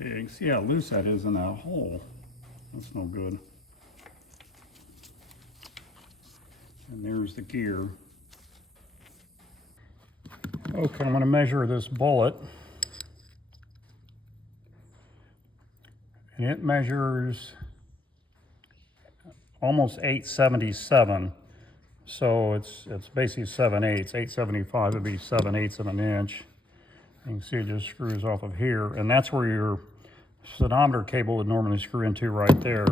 You can see how loose that is in that hole. That's no good. And there's the gear. Okay, I'm going to measure this bullet. And it measures almost 877. So it's basically 7/8. 875 would be 7/8 of an inch. You can see it just screws off of here. And that's where your speedometer cable would normally screw into right there.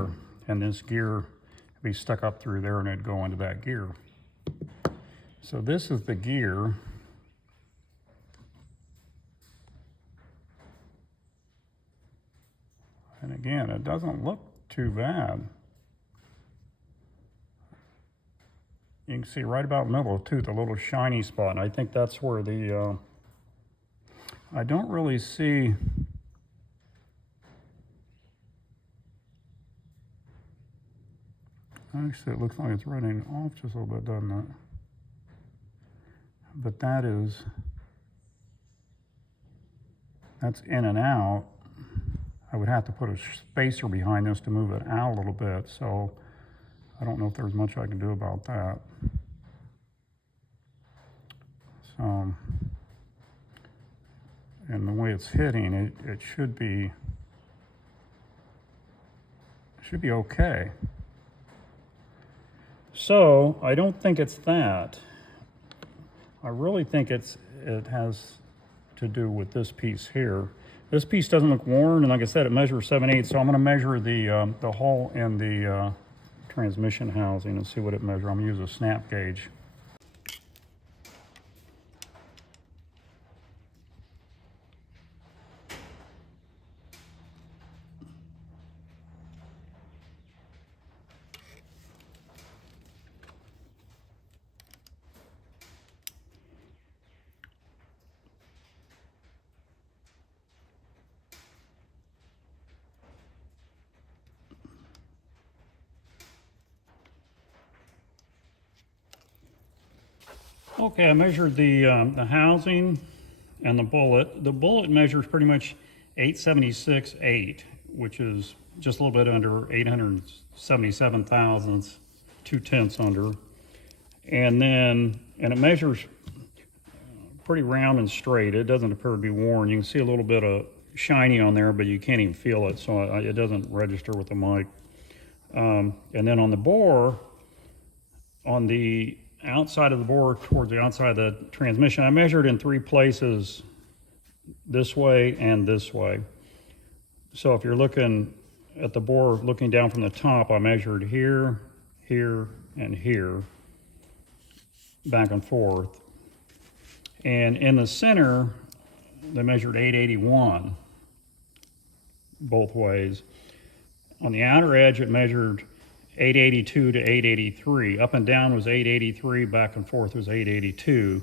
And this gear would be stuck up through there and it'd go into that gear. So this is the gear. And again, it doesn't look too bad. You can see right about in the middle of the tooth, a little shiny spot. And I think that's where the, I don't really see, actually it looks like it's running off just a little bit, doesn't it? But that's in and out. I would have to put a spacer behind this to move it out a little bit, so I don't know if there's much I can do about that. So, and the way it's hitting, it should be okay. So I don't think it's that. I really think it has to do with this piece here. This piece doesn't look worn, and like I said, it measures 7/8. So I'm going to measure the hole in the transmission housing and see what it measures. I'm going to use a snap gauge. Okay, I measured the housing and the bullet. The bullet measures pretty much 876/8, which is just a little bit under 877 thousandths, 2/10 under. And it measures pretty round and straight. It doesn't appear to be worn. You can see a little bit of shiny on there, but you can't even feel it, so it doesn't register with the mic. And then on the bore, on the outside of the bore towards the outside of the transmission, I measured in 3 places, this way and this way. So if you're looking at the bore looking down from the top, I measured here, here, and here, back and forth. And in the center, they measured 881 both ways. On the outer edge, it measured 882 to 883. Up and down was 883, back and forth was 882.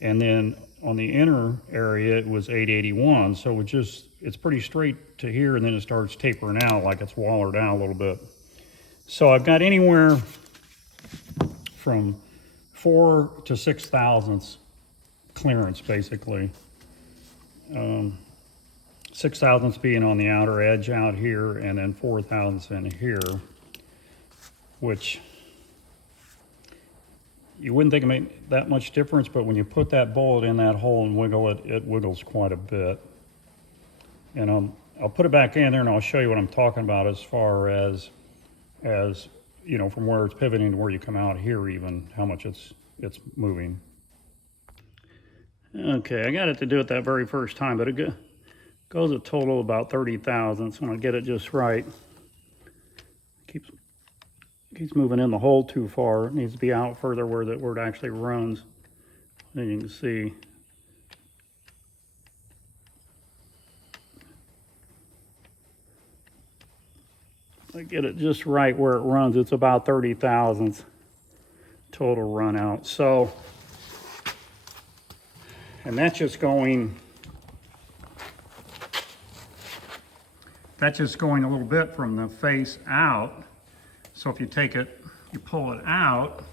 And then on the inner area, it was 881. So it's pretty straight to here, and then it starts tapering out like it's wallered out a little bit. So I've got anywhere from 4 to 6 thousandths clearance, basically. 6 thousandths being on the outer edge out here, and then 4 thousandths in here, which you wouldn't think it made that much difference, but when you put that bullet in that hole and wiggle it, it wiggles quite a bit. And I'll put it back in there and I'll show you what I'm talking about as far as you know, from where it's pivoting to where you come out here, even how much it's moving. Okay, I got it to do it that very first time, but it goes a total of about 30 thousandths when I get it just right. Keeps moving in the hole too far. It needs to be out further where it actually runs. And you can see. I get it just right where it runs. It's about 30 thousandths total run out. So, and that's just going a little bit from the face out. So if you take it, you pull it out,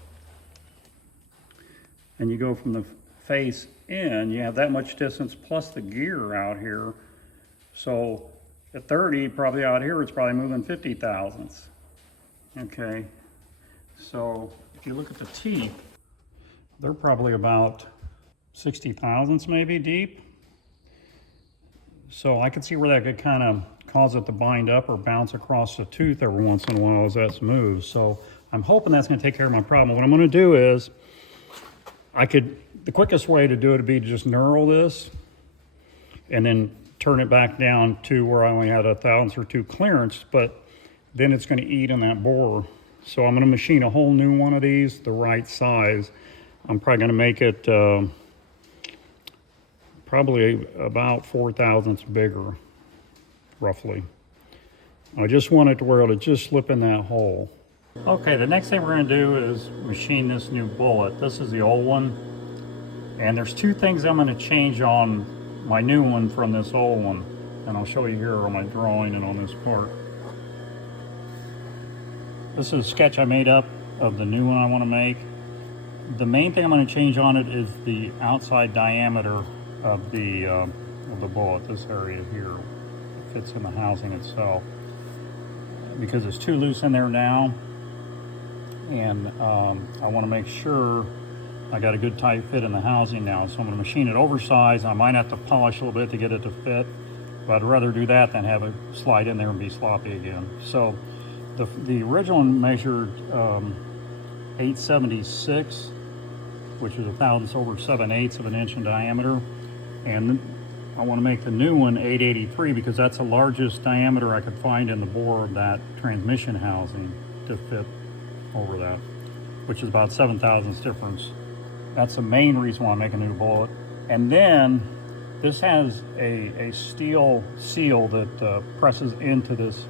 and you go from the face in, you have that much distance plus the gear out here. So at 30, probably out here, it's probably moving 50 thousandths. Okay, so if you look at the teeth, they're probably about 60 thousandths maybe deep. So I could see where that could kind of cause it to bind up or bounce across the tooth every once in a while as that moves. So I'm hoping that's going to take care of my problem. What I'm going to do is, the quickest way to do it would be to just knurl this and then turn it back down to where I only had a thousandth or two clearance, but then it's going to eat in that bore. So I'm going to machine a whole new one of these, the right size. I'm probably going to make it probably about 4 thousandths bigger, roughly. I just want it to where it'll just slip in that hole. Okay, the next thing we're going to do is machine this new bullet. This is the old one, and there's two things I'm going to change on my new one from this old one, and I'll show you here on my drawing and on this part. This is a sketch I made up of the new one I want to make. The main thing I'm going to change on it is the outside diameter of the bullet, this area here. It fits in the housing itself, because it's too loose in there now, and I want to make sure I got a good tight fit in the housing now. So I'm going to machine it oversized. I might have to polish a little bit to get it to fit, but I'd rather do that than have it slide in there and be sloppy again. So the original one measured 876, which is 1/1000 over 7/8 of an inch in diameter, and I want to make the new one 883 because that's the largest diameter I could find in the bore of that transmission housing to fit over that, which is about 7 thousandths difference. That's the main reason why I make a new bullet. And then this has a steel seal that presses into this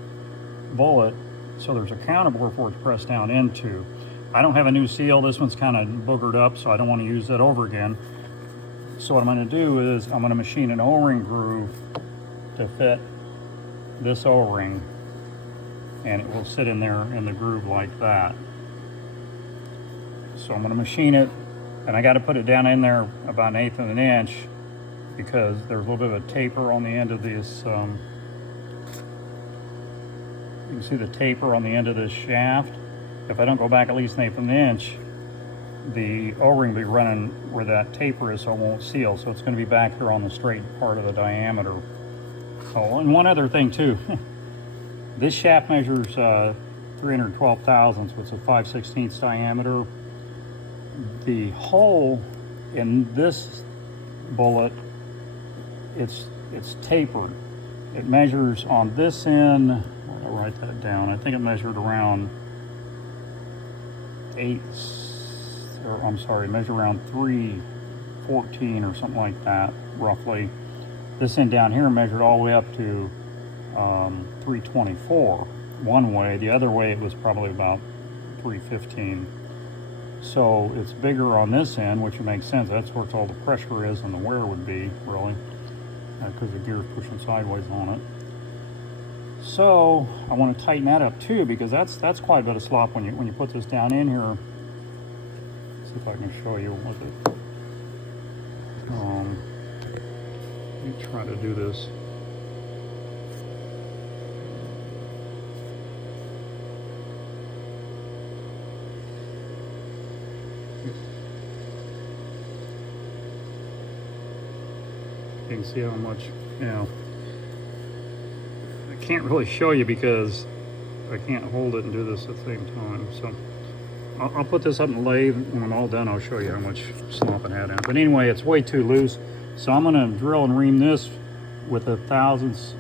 bullet, so there's a counterbore for it to press down into. I don't have a new seal. This one's kind of boogered up, so I don't want to use that over again. So what I'm going to do is I'm going to machine an O-ring groove to fit this O-ring, and it will sit in there in the groove like that. So I'm going to machine it, and I got to put it down in there about 1/8 of an inch because there's a little bit of a taper on the end of this. You can see the taper on the end of this shaft. If I don't go back at least 1/8 of an inch, the O-ring will be running where that taper is, so it won't seal. So it's going to be back here on the straight part of the diameter. Oh, and one other thing too. This shaft measures 312 thousandths, which is 5/16 diameter. The hole in this bullet, it's tapered. It measures on this end, I'll write that down, I think it measured around 314 or something like that, roughly. This end down here measured all the way up to 324 one way. The other way it was probably about 315. So it's bigger on this end, which would make sense. That's where all the pressure is and the wear would be, really, because the gear's pushing sideways on it. So I want to tighten that up too, because that's quite a bit of slop when you put this down in here. Let's see if I can show you with it. Let me try to do this. You can see how much, I can't really show you because I can't hold it and do this at the same time. So I'll put this up in the lathe. When I'm all done, I'll show you how much slop it had in it. But anyway, it's way too loose. So I'm gonna drill and ream this with a 1/1000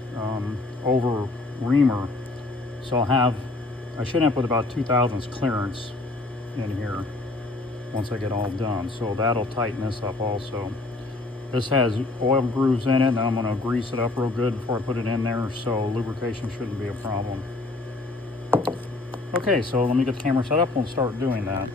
over reamer. So I should end up with about 2/1000 clearance in here once I get all done. So that'll tighten this up also. This has oil grooves in it, and I'm going to grease it up real good before I put it in there, so lubrication shouldn't be a problem. Okay, so let me get the camera set up and we'll start doing that.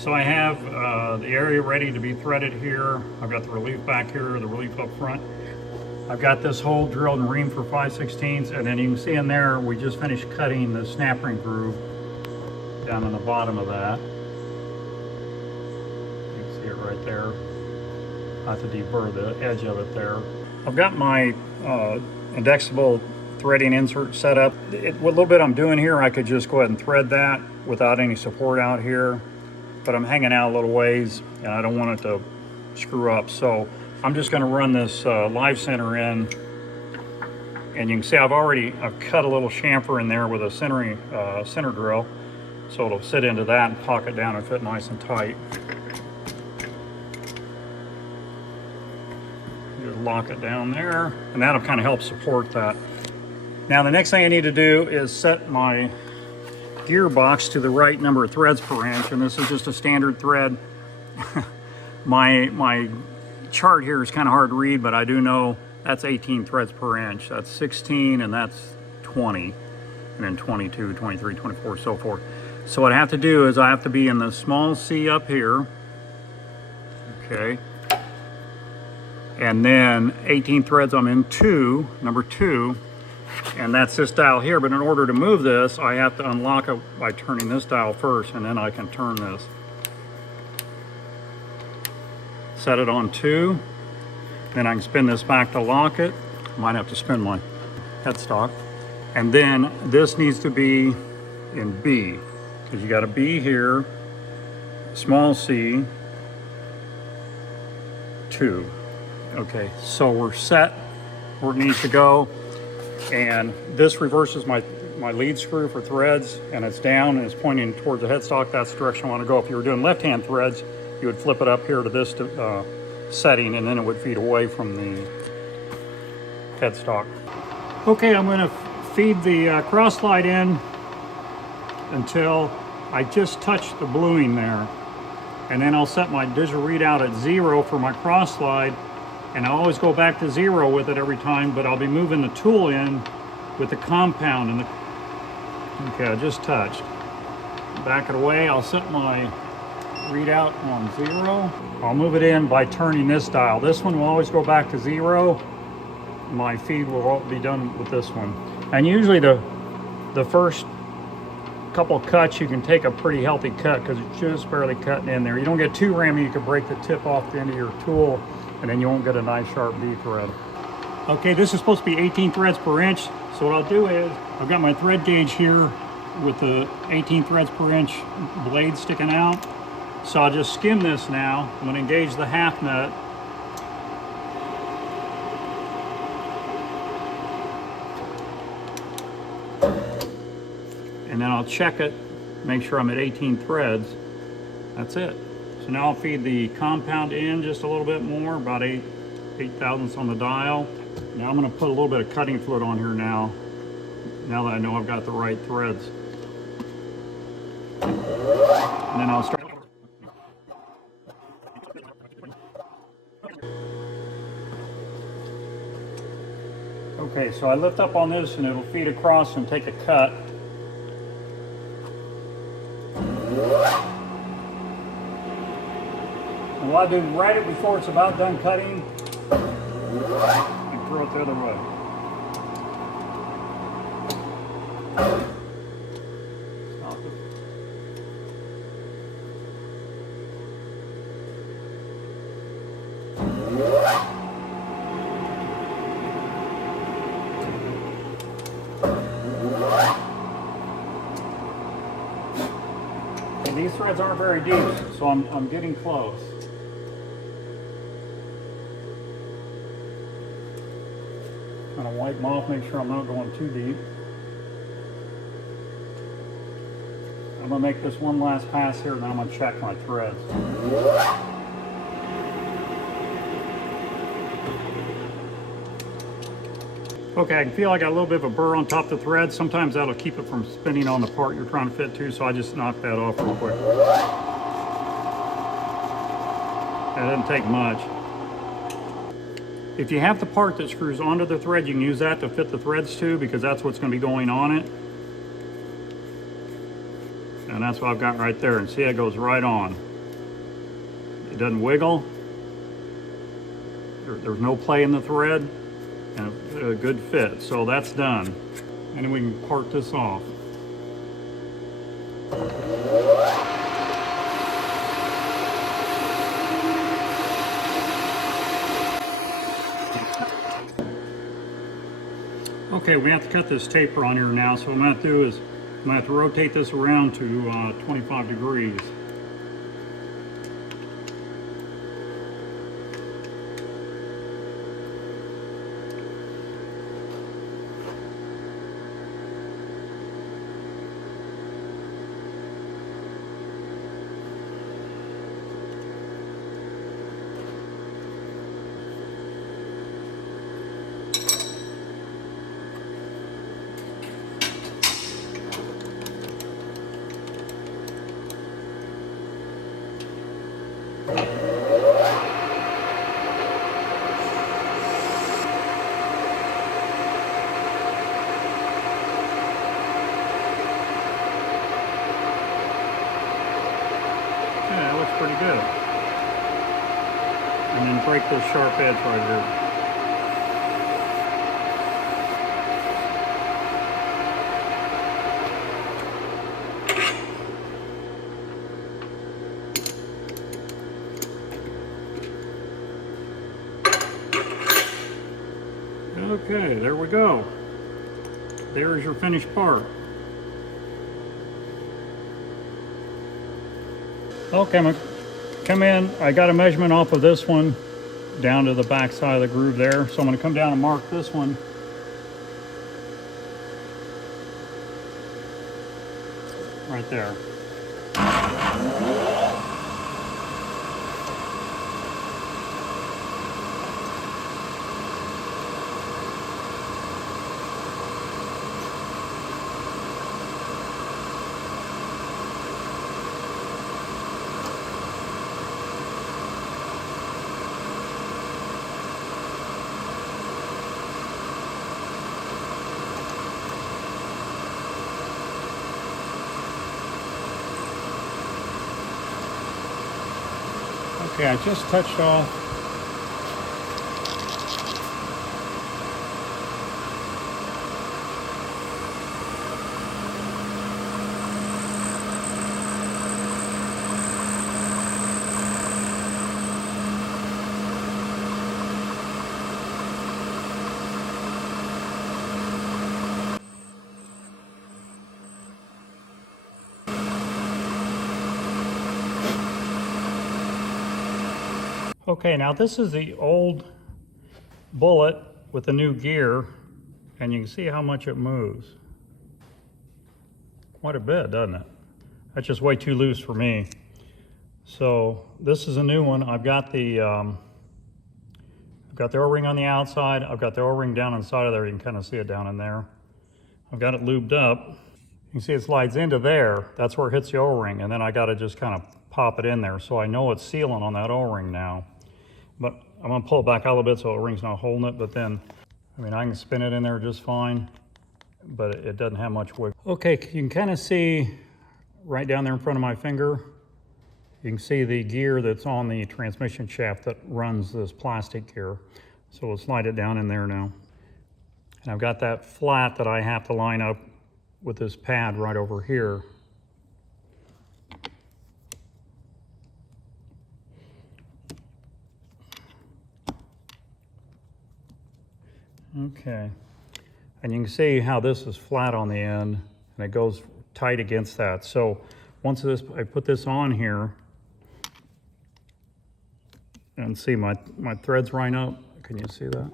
So I have the area ready to be threaded here. I've got the relief back here, the relief up front. I've got this hole drilled and reamed for 5/16, and then you can see in there, we just finished cutting the snap ring groove down on the bottom of that. You can see it right there. I have to deburr the edge of it there. I've got my indexable threading insert set up. What little bit I'm doing here, I could just go ahead and thread that without any support out here, but I'm hanging out a little ways and I don't want it to screw up. So I'm just going to run this live center in, and you can see I've cut a little chamfer in there with a center drill, so it'll sit into that and pocket down and fit nice and tight. Just lock it down there, and that'll kind of help support that. Now the next thing I need to do is set my gearbox to the right number of threads per inch, and this is just a standard thread. my chart here is kind of hard to read, but I do know that's 18 threads per inch. That's 16, and that's 20, and then 22, 23, 24, so forth. So what I have to do is I have to be in the small C up here, okay, and then 18 threads I'm in number 2, and that's this dial here. But in order to move this, I have to unlock it by turning this dial first, and then I can turn this. Set it on 2, then I can spin this back to lock it. Might have to spin my headstock. And then this needs to be in B, because you got a B here, small C, 2. Okay, so we're set where it needs to go. And this reverses my lead screw for threads, and it's down and it's pointing towards the headstock. That's the direction I want to go. If you were doing left-hand threads, you would flip it up here to this setting, and then it would feed away from the headstock. Okay, I'm going to feed the cross slide in until I just touch the bluing there, and then I'll set my digital readout at 0 for my cross slide, and I always go back to 0 with it every time, but I'll be moving the tool in with the compound. And okay, I just touched. Back it away. I'll set my readout on 0. I'll move it in by turning this dial. This one will always go back to 0. My feed will be done with this one. And usually the first couple cuts, you can take a pretty healthy cut because it's just barely cutting in there. You don't get too rammy, you can break the tip off the end of your tool, and then you won't get a nice sharp B thread. Okay, this is supposed to be 18 threads per inch. So what I'll do is, I've got my thread gauge here with the 18 threads per inch blade sticking out. So I'll just skim this now. I'm going to engage the half nut. And then I'll check it, make sure I'm at 18 threads. That's it. So now I'll feed the compound in just a little bit more, about 8 thousandths on the dial. Now I'm going to put a little bit of cutting fluid on here now that I know I've got the right threads. And then I'll start. Okay, so I lift up on this and it'll feed across and take a cut. And what I do right before it's about done cutting, and throw it the other way. Stop it. And these threads aren't very deep, so I'm getting close. Kind of wipe them off, make sure I'm not going too deep. I'm going to make this one last pass here, and then I'm going to check my threads. Okay, I can feel I got a little bit of a burr on top of the thread. Sometimes that'll keep it from spinning on the part you're trying to fit to, so I just knocked that off real quick. That doesn't take much. If you have the part that screws onto the thread, you can use that to fit the threads to, because that's what's going to be going on it. And that's what I've got right there. And see, it goes right on. It doesn't wiggle. There's no play in the thread, and a good fit. So that's done. And then we can part this off. Okay, we have to cut this taper on here now. So what I'm going to do is I'm going to have to rotate this around to 25 degrees. Pretty good. And then break this sharp edge right here. Okay, there we go. There's your finished part. Okay, I'm gonna come in. I got a measurement off of this one down to the back side of the groove there. So I'm gonna come down and mark this one. Right there. Okay, I just touched off Okay, now this is the old Bullet with the new gear, and you can see how much it moves. Quite a bit, doesn't it? That's just way too loose for me. So this is a new one. I've got the O-ring on the outside. I've got the O-ring down inside of there. You can kind of see it down in there. I've got it lubed up. You can see it slides into there. That's where it hits the O-ring, and then I got to just kind of pop it in there so I know it's sealing on that O-ring now. But I'm gonna pull it back out a little bit so the ring's not holding it, but then, I mean, I can spin it in there just fine, but it doesn't have much wiggle. Okay, you can kind of see right down there in front of my finger, you can see the gear that's on the transmission shaft that runs this plastic gear. So we'll slide it down in there now. And I've got that flat that I have to line up with this pad right over here. Okay, and you can see how this is flat on the end and it goes tight against that. So once I put this on here, and see my threads line up. Can you see that?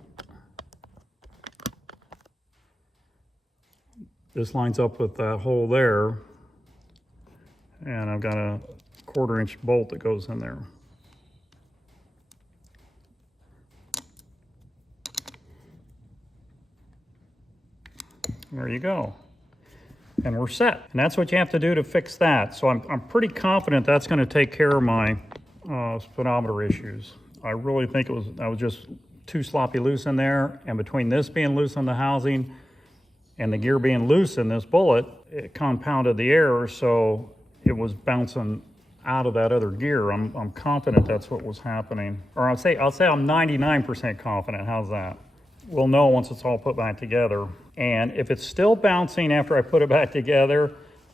This lines up with that hole there, and I've got a 1/4-inch bolt that goes in there. There you go. And we're set. And that's what you have to do to fix that. So I'm pretty confident that's going to take care of my speedometer issues. I really think I was just too sloppy loose in there, and between this being loose on the housing and the gear being loose in this Bullet, it compounded the error, so it was bouncing out of that other gear. I'm confident that's what was happening. Or I'll say I'm 99% confident. How's that? We'll know once it's all put back together. And if it's still bouncing after I put it back together,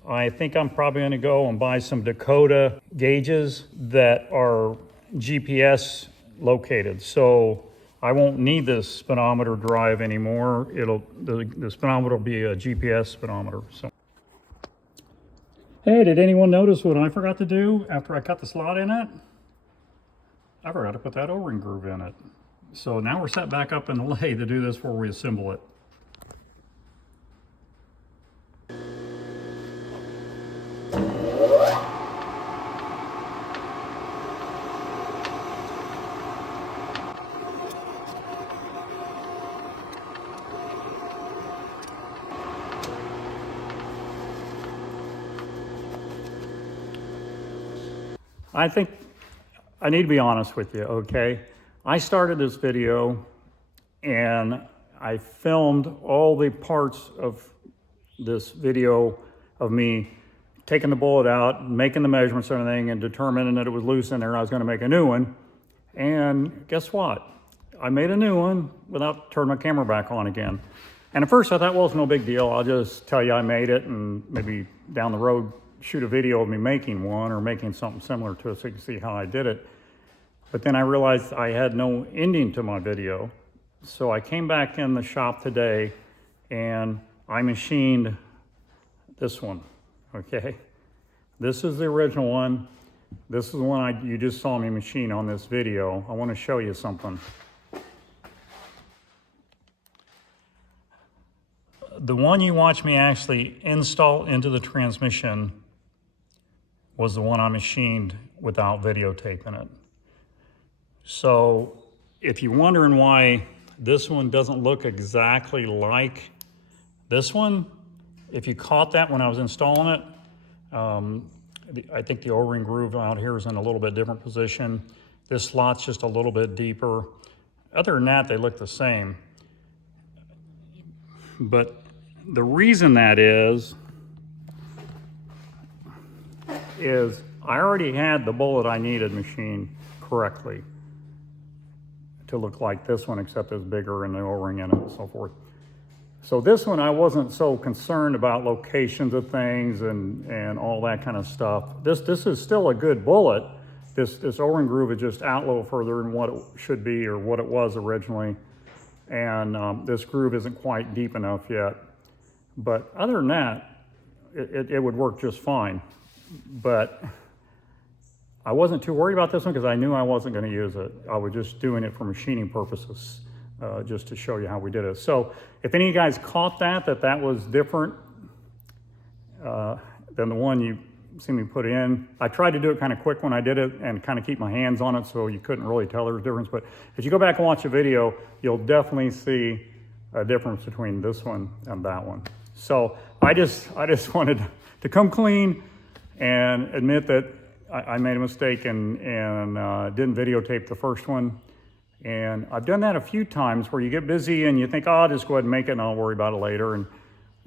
I think I'm probably gonna go and buy some Dakota gauges that are GPS located. So I won't need this speedometer drive anymore. The speedometer will be a GPS speedometer. So. Hey, did anyone notice what I forgot to do after I cut the slot in it? I forgot to put that O-ring groove in it. So now we're set back up in the lathe to do this before we assemble it. I think I need to be honest with you, okay? I started this video and I filmed all the parts of this video of me taking the bullet out, making the measurements and everything, and determining that it was loose in there. I was gonna make a new one. And guess what? I made a new one without turning my camera back on again. And at first I thought, well, it's no big deal. I'll just tell you I made it and maybe down the road shoot a video of me making one or making something similar to it so you can see how I did it. But then I realized I had no ending to my video. So I came back in the shop today and I machined this one, okay? This is the original one. This is the one you just saw me machine on this video. I want to show you something. The one you watched me actually install into the transmission was the one I machined without videotaping it. So if you're wondering why this one doesn't look exactly like this one, if you caught that when I was installing it, I think the O-ring groove out here is in a little bit different position. This slot's just a little bit deeper. Other than that, they look the same. But the reason that is I already had the bullet I needed machined correctly to look like this one, except it's bigger and the O-ring in it and so forth. So this one, I wasn't so concerned about locations of things and all that kind of stuff. This is still a good bullet. This O-ring groove is just out a little further than what it should be or what it was originally. And this groove isn't quite deep enough yet. But other than that, it would work just fine. But I wasn't too worried about this one because I knew I wasn't going to use it. I was just doing it for machining purposes, just to show you how we did it. So if any of you guys caught that was different than the one you see me put in. I tried to do it kind of quick when I did it and kind of keep my hands on it so you couldn't really tell there was a difference. But if you go back and watch the video, you'll definitely see a difference between this one and that one. So I just wanted to come clean and admit that I made a mistake and didn't videotape the first one. And I've done that a few times where you get busy and you think, oh, I'll just go ahead and make it and I'll worry about it later.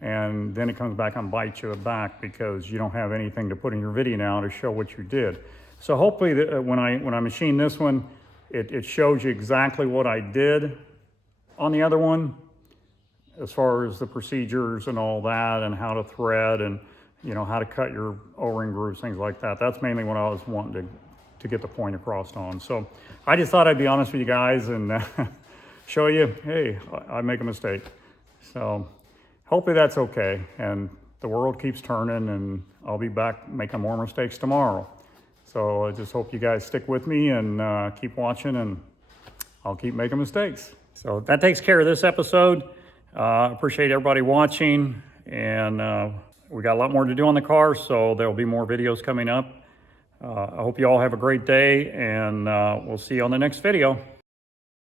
And then it comes back and bites you back because you don't have anything to put in your video now to show what you did. So hopefully when I machine this one, it shows you exactly what I did on the other one as far as the procedures and all that and how to thread and how to cut your O-ring grooves, things like that. That's mainly what I was wanting to get the point across on. So I just thought I'd be honest with you guys and show you, hey, I make a mistake. So hopefully that's okay. And the world keeps turning and I'll be back making more mistakes tomorrow. So I just hope you guys stick with me and keep watching and I'll keep making mistakes. So that takes care of this episode. Appreciate everybody watching and we got a lot more to do on the car, so there'll be more videos coming up. I hope you all have a great day, and we'll see you on the next video.